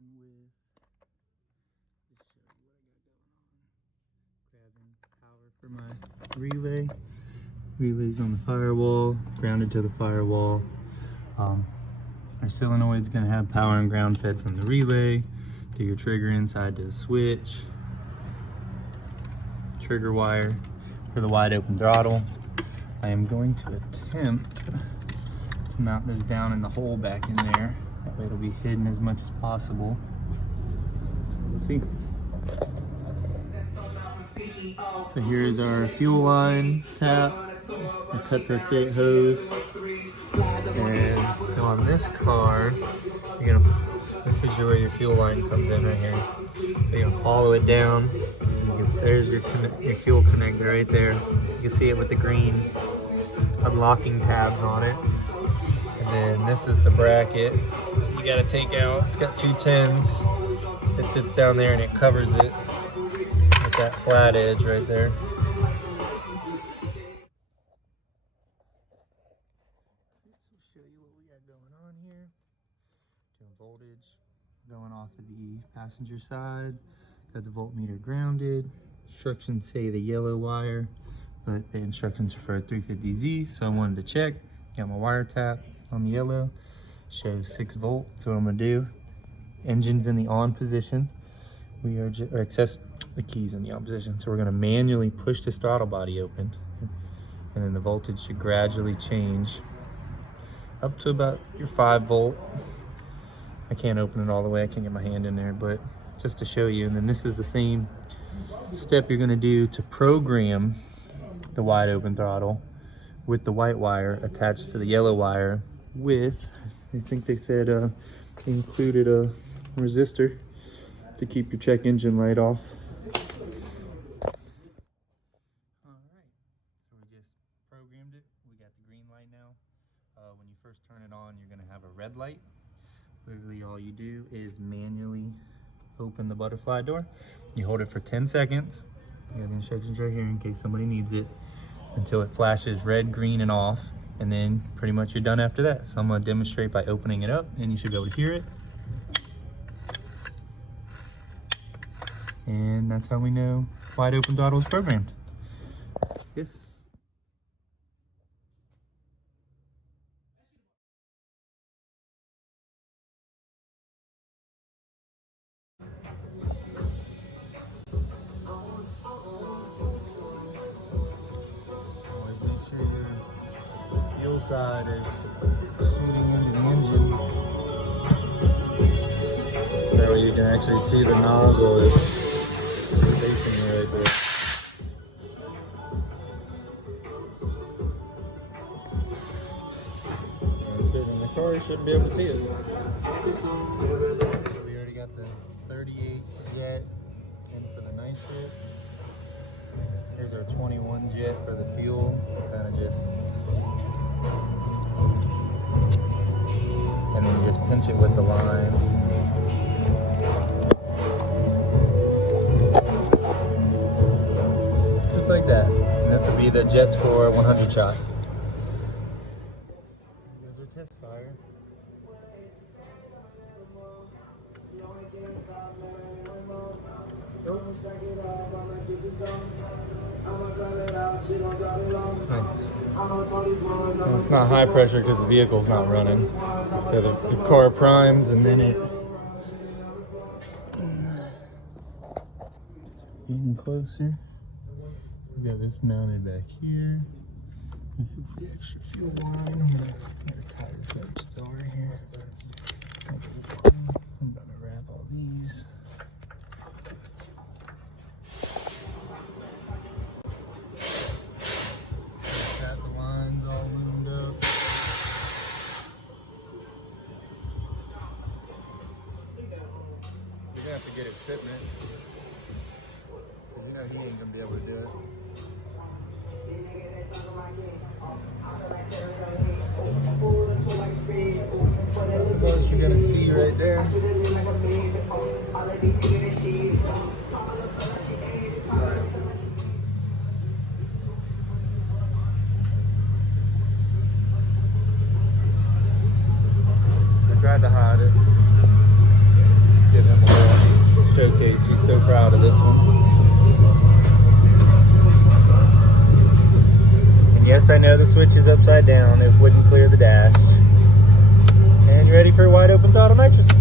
starting with, just show you what I got going on. Grabbing power for my relay. Relay's on the firewall, grounded to the firewall. Our solenoid's going to have power and ground fed from the relay to your trigger inside to the switch. Trigger wire for the wide open throttle. I am going to attempt to mount this down in the hole back in there. That way it'll be hidden as much as possible. So we'll see. So here's our fuel line tap. I cut the fit hose. And so on this car, this is where your fuel line comes in right here. So you're gonna follow it down. There's your fuel connector right there. You can see it with the green unlocking tabs on it. And then this is the bracket you gotta take out. It's got 2 10s. It sits down there and it covers it with that flat edge right there. Voltage going off of the passenger side. Got the voltmeter grounded. Instructions say the yellow wire, but the instructions are for a 350Z, so I wanted to check. Got my wire tap on the yellow. Shows 6 volt. So what I'm gonna do, engine's in the on position. We are access the keys in the on position. So we're gonna manually push this throttle body open, and then the voltage should gradually change up to about your 5 volt. I can't open it all the way, I can't get my hand in there, but just to show you. And then this is the same step you're gonna do to program the wide open throttle with the white wire attached to the yellow wire with, I think they said they included a resistor to keep your check engine light off. All right, so we just programmed it. We got the green light now. When you first turn it on, you're gonna have a red light. Literally all you do is manually open the butterfly door. You hold it for 10 seconds. You got the instructions right here in case somebody needs it, until it flashes red, green, and off. And then pretty much you're done after that. So I'm gonna demonstrate by opening it up and you should be able to hear it. And that's how we know wide open throttle is programmed. Yes. Side is shooting into the engine. That way you can actually see the nozzle is facing you right there. And sitting in the car, you shouldn't be able to see it. We already got the 38 jet in for the nitrous. Here's our 21 jet for the fuel. Kind of just, and then you just pinch it with the line. Just like that. And this will be the jets for 100 shot. Here's our test fire. Nice. And it's not high pressure because the vehicle's not running. So the car primes and then it getting closer. We got this mounted back here. This is the extra fuel line. I'm gonna tie this up still right here. I'm gonna wrap all these. Got the lines all loomed up. You're gonna have to get it fitment. Cause you know he ain't gonna be able to do it. That's the most you're gonna see right there. I tried to hide it. Casey's so proud of this one. And yes, I know the switch is upside down. It wouldn't clear the dash. And you're ready for a wide open throttle nitrous.